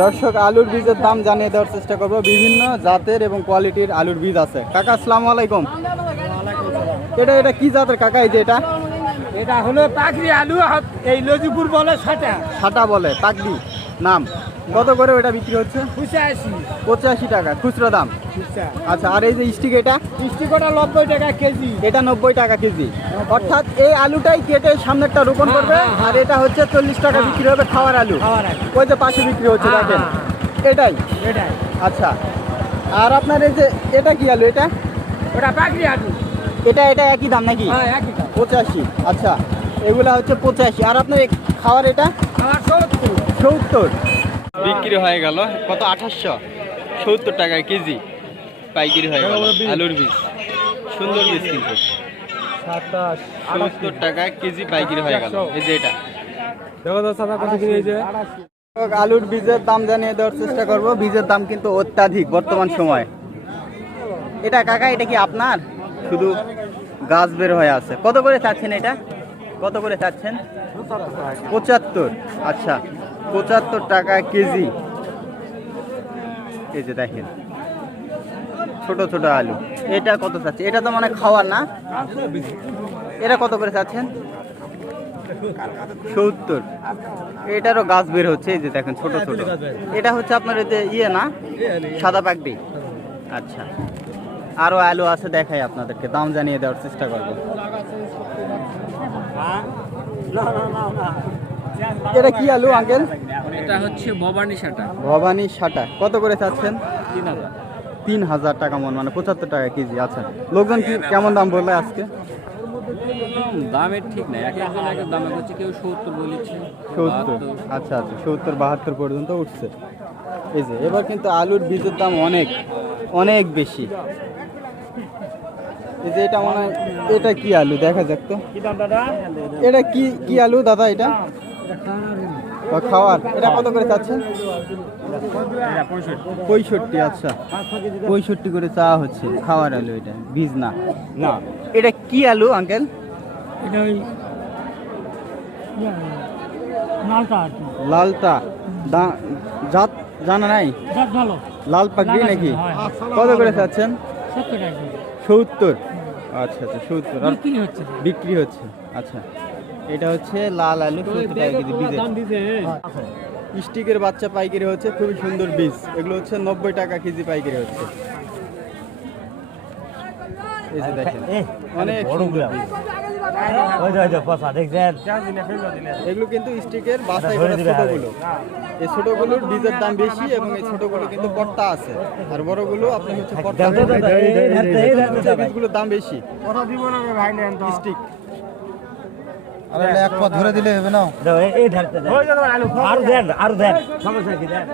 দর্শক আলুর বীজের দাম জানিয়ে দেওয়ার চেষ্টা করব। বিভিন্ন জাতের এবং কোয়ালিটির আলুর বীজ আছে। কাকা আসসালামু আলাইকুম। এটা এটা কি জাতের কাকা এই যে এটা? এটা হলো পাকড়ি আলু এই লজিপুর বলে সাটা। সাটা বলে পাকড়ি নাম? কত করে ওটা বিক্রি হচ্ছে? পঁচাশি। টাকা খুচরো দাম? আচ্ছা আর এই যে স্টিক এটা? স্টিক ওটা নব্বই টাকা কেজি। এটা নব্বই টাকা কেজি। অর্থাৎ এই আলুটাই কেটে সামনেরটা রোপণ হ্যাঁ, করবে হ্যাঁ, আর এটা হচ্ছে চল্লিশ টাকা হ্যাঁ। বিক্রি হবে খাওয়ার আলু। ওই যে পাশে বিক্রি হচ্ছে হ্যাঁ, দেখেন। হ্যাঁ, এটাই? এটাই। আচ্ছা। আর আপনার এই যে এটা কি আলু এটা? ওটা পাখরি আলু। এটা এটা একই দাম নাকি? হ্যাঁ পঁচাশি। আচ্ছা এগুলা হচ্ছে পঁচাশি। আর আপনার খাওয়ার এটা? সত্তর। বিক্রি হয়ে গেল। কত? আঠাশশো। সত্তর টাকায় কেজি পাইকারি হয়ে গেল। আলুর বীজ। সুন্দর বীজ কিন্তু। সত্তর টাকা কেজি পাইকারি হয়ে গেল। এই যে এটা। দেখো তো সাদা কত কিনেছে আলুর বীজের দাম জানিয়ে দেওয়ার চেষ্টা করব। বীজের দাম কিন্তু অত্যাধিক বর্তমান সময়। এটা কাকা এটা কি আপনার? শুধু গাছ বের হয়ে আছে। কত করে চাচ্ছেন এটা? কত করে চাচ্ছেন? পঁচাত্তর। আচ্ছা। পঁচাত্তর টাকা কেজি। এই যে দেখেন ছোট ছোট আলু। এটা কত চাচ্ছে এটা তো মানে খাওয়ার না। এটা কত করে চাচ্ছেন? সত্তর। এটারও গাছ বের হচ্ছে এই যে দেখেন ছোট ছোট। এটা হচ্ছে আপনার এতে ইয়ে না? সাদা পাকড়ি আচ্ছা। আরও আলু আছে দেখাই আপনাদেরকে। দাম জানিয়ে দেওয়ার চেষ্টা করব। এটা কি আলু আঙ্কেল? এটা হচ্ছে ভবানী সাটা ভবানী সাটা কত করে চাচ্ছেন? তিন হাজার। তিন হাজার টাকা মন মানে পঁচাত্তর টাকা কেজি আচ্ছা। লোকজন কি কেমন দাম বললে আজকে? দামের ঠিক নাই। এক একজন এক এক দামে করছে কেউ সত্তর বলেছে সত্তর আচ্ছা আচ্ছা সত্তর বাহাত্তর পর্যন্ত উঠছে। এই যে এবার কিন্তু আলুর বীজের দাম অনেক অনেক বেশি। এই যে এটা মনে হয় এটা কি আলু? দেখা যাক তো। দাদা? এটা কি কি আলু দাদা এটা? খাওয়ার? এটা কত করে চাচ্ছেন? পঁয়ষট্টি আচ্ছা। পঁয়ষট্টি করে চাওয়া হচ্ছে খাওয়ার আলু এটা বীজ না। না এটা কি আলু আঙ্কেল? এটা ওই লালটা জাত জানা নাই? লাল পাগড়ি নাকি? কত করে চাচ্ছেন? সত্তর আচ্ছা আচ্ছা সত্তর। বিক্রি হচ্ছে আচ্ছা। এটা হচ্ছে লাল আলু সত্তর টাকা কেজি বীজের স্টিকের বাচ্চা পাইকারি হচ্ছে খুবই সুন্দর বীজ এগুলো হচ্ছে নব্বই টাকা কেজি পাইকারি হচ্ছে এই যে দেখেন অনেক সুন্দর বীজ। এগুলো কিন্তু স্টিকের বাছাই করা ছোটগুলো এই ছোটগুলোর বীজের দাম বেশি এবং এই ছোটগুলো কিন্তু পট্টা আছে আর বড়গুলো আপনি হচ্ছে পট্টা বীজগুলোর দাম বেশি স্টিক আরে এক পথ ধরে দিলে হবে না। আরও দেন আরও দেন। সমস্যা কি দেন।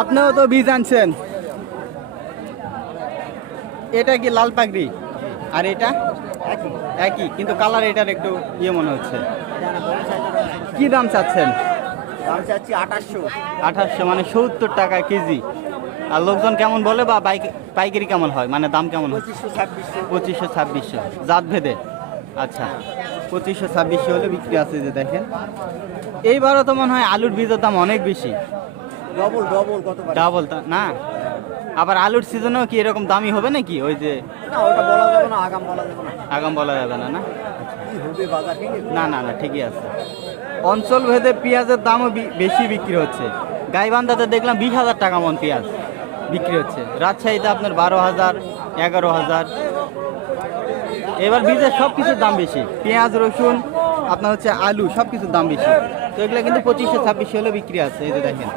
আপনিও তো বীজ আনছেন। এটা কি লাল পাগড়ি? আর এটা? একই কিন্তু কালার এটার একটু ইয়ে মনে হচ্ছে। কি দাম চাচ্ছেন? দাম চাচ্ছি আঠাশশো। আঠাশশো মানে সত্তর টাকা কেজি। আর লোকজন কেমন বলে বা বাইক পাইকারি কেমন হয়? মানে দাম কেমন হয়? পঁচিশশো ছাব্বিশশো। জাত ভেদে আচ্ছা। পঁচিশশো ছাব্বিশশো হলে বিক্রি আছে যে দেখেন। এইবারও তো মনে হয় আলুর বীজের দাম অনেক বেশি। ডবল ডবল কত ডাবল তা না? আবার আলুর সিজনেও কি এরকম দামি হবে নাকি? ওই যে বলা যাবে না আগাম বলা যাবে না। না না? না না ঠিকই আছে। অঞ্চল ভেদে পেঁয়াজের দামও বেশি বিক্রি হচ্ছে। গাইবান্ধাতে দেখলাম বিশ হাজার টাকা মন পেঁয়াজ। বিক্রি হচ্ছে। রাজশাহীতে আপনার বারো হাজার, এগারো হাজার। এবার বীজের সব কিছুর দাম বেশি। পেঁয়াজ, রসুন, আপনার হচ্ছে আলু সব কিছুর দাম বেশি। তো এগুলো কিন্তু পঁচিশশো, ছাব্বিশশো হলে বিক্রি আছে, এই যে দেখেন।